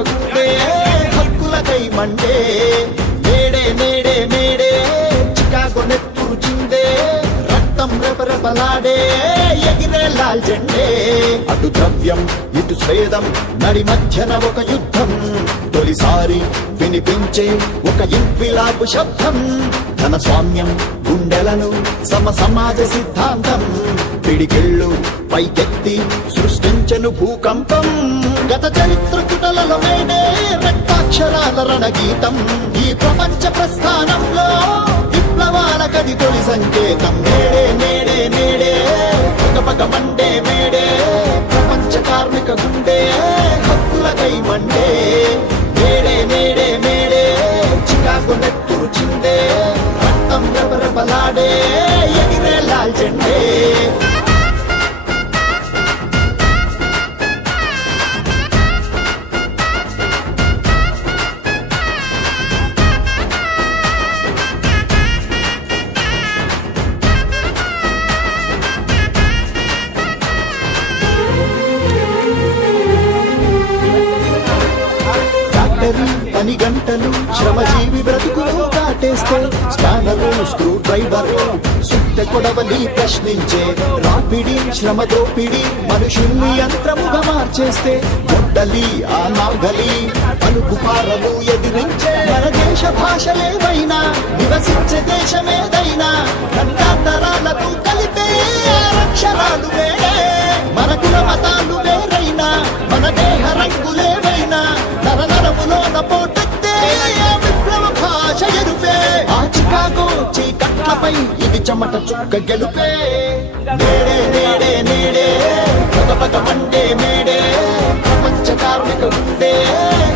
గుండె హక్కులకై మండే మేడే మేడే మేడే చికాగో నెత్తురు చిందే రక్తం రెపరెపలాడే ఎగిరే లాల్ జెండే అటు ద్రవ్యం ఇటు స్వేదం నడి మధ్యన ఒక యుద్ధం తొలిసారి వినిపించే ఒక ఇంక్విలాబు శబ్దం ధన స్వామ్యం గుండెలను సమాజ సిద్ధాంతం పిడికిళ్ళు పైకెత్తి సృష్టించను భూకంపం గత చరిత్ర పుటలలో మేడే రక్తాక్షరాల రణగీతం ఈ ప్రపంచ ప్రస్థానంలో విప్లవాల కది తొలి సంకేతం నేడే నేడే నేడే పగ మండే మేడే ప్రపంచ కార్మిక గుండె హక్కులకై మండే మేడే మేడే మేడే చికాగో నెత్తురు చిందే రక్తం రెపరెపలాడే ఎగిరే లాల్ జెండే పని గంటలు శ్రమజీవి బ్రతుకులు దాటేస్తే స్పానరు స్క్రూ డ్రైవర్ సుట్టె కొడవలి ప్రశ్నించే రాపిడి శ్రమ దోపిడి మనుషుల్ని యంత్రముగా మార్చేస్తే గొడ్డలి ఆ నాగలి పలుకు పారలు ఎదిరించే మన దేశ భాషలేవైనా నివసించే దేశమేదైనా ఖండాంతరాలకు కలిపే అక్షరాలు వేరే మన కుల మతాలు వేరైనా మన దేహ రంగులేవైనా నరనరములోన పోటెత్తే విప్లవ భాష ఎరుపే ఆ చికాగో చీకట్లపై ఇది చెమట చుక్క గెలుపే నేడే నేడే నేడే పగ మండే మేడే ప్రపంచ కార్మిక గుండె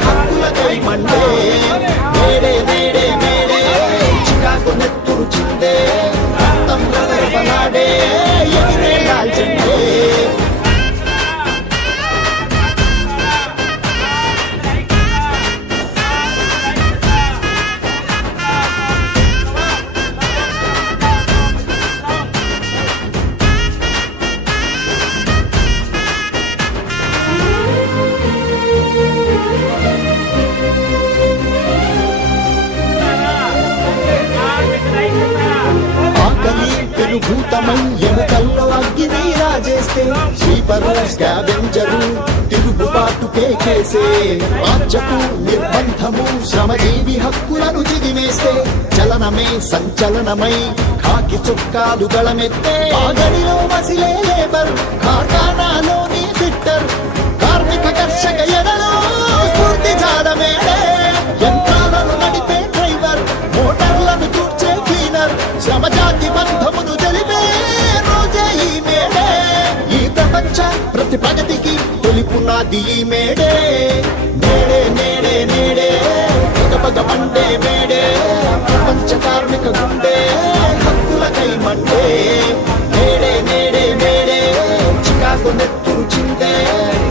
హక్కులకై మండే మేడే మేడే మేడే చికాగో నెత్తురు చిందే రక్తం రెపరెపలాడే ఎగిరే లాల్ జెండే భూతమై ఎముకల్లో అగ్గిని రాజేస్తే స్వీపరు స్కావెంజరు తిరుగుబాటు కేకేసే రాజ్యపు నిర్బంధము శ్రమజీవి హక్కులను చిదిమేస్తే చలనమే సంచలనమై కాకి చుక్కాలు గళమెత్తే ఆగడిలో మసిలే లేబర్ కార్ఖానాలోని ఫిట్టర్ కార్మిక కర్షక ఎడలో స్ఫూర్తి జాడమేడే యంత్రాలను నడిపే డ్రైవర్ మోటార్లను తూర్చే క్లీనర్ శ్రమజాతి బంధమును తెలిపే రోజే ఈ మేడే ఈ ప్రపంచ ప్రతి ప్రగతికి తొలి పునాది ఈ మేడే నేడే నేడే నేడే పగ మండే మేడే ప్రపంచ కార్మిక గుండె హక్కులకై మండే మేడే నేడే మేడే చికాగో నెత్తురు చిందే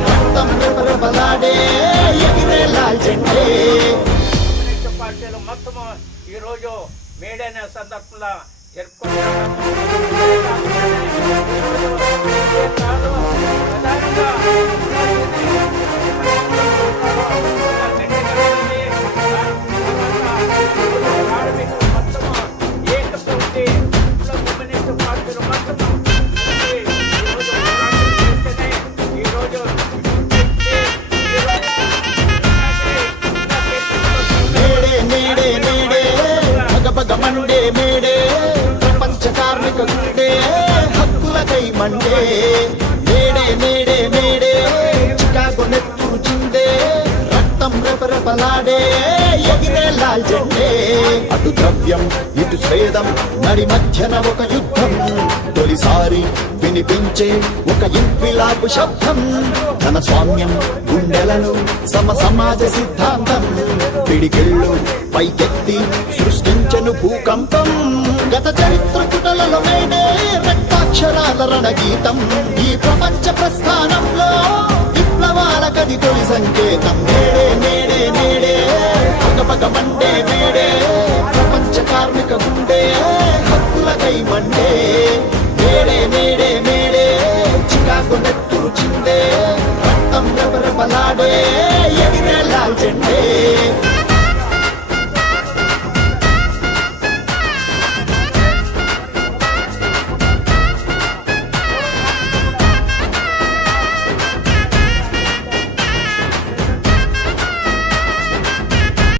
రక్తం రెపరెపలాడే ఎగిరే లాల్ జెండే పార్టీలు మొత్తము ఈరోజు మేడైన సందర్భంలో మండే మేడే ప్రపంచ కార్మిక గుండె హక్కులకై మండే మేడే మేడే మేడే చికాగో నెత్తురు చిందే రక్తం రెపరెపలాడే ఎగిరే లాల్ జెండే అటు ద్రవ్యం ఇటు స్వేదం నడి మధ్యన ఒక యుద్ధం తొలిసారి వినిపించే ఒక ఇంక్విలాబు శబ్దం ధన స్వామ్యం గుండెలను సమాజ సిద్ధాంతం పిడికిళ్ళు పైకెత్తి సృష్టించను భూకంపం గత చరిత్ర పుటలలో మేడే రక్తాక్షరాల రణగీతం ఈ ప్రపంచ ప్రస్థానంలో విప్లవాల కది తొలి సంకేతం నేడే నేడే నేడే పగ మండే మేడే ప్రపంచ కార్మిక గుండె హక్కులకై మండే మేడే మేడే మేడే చికాగో నెత్తురు చిందే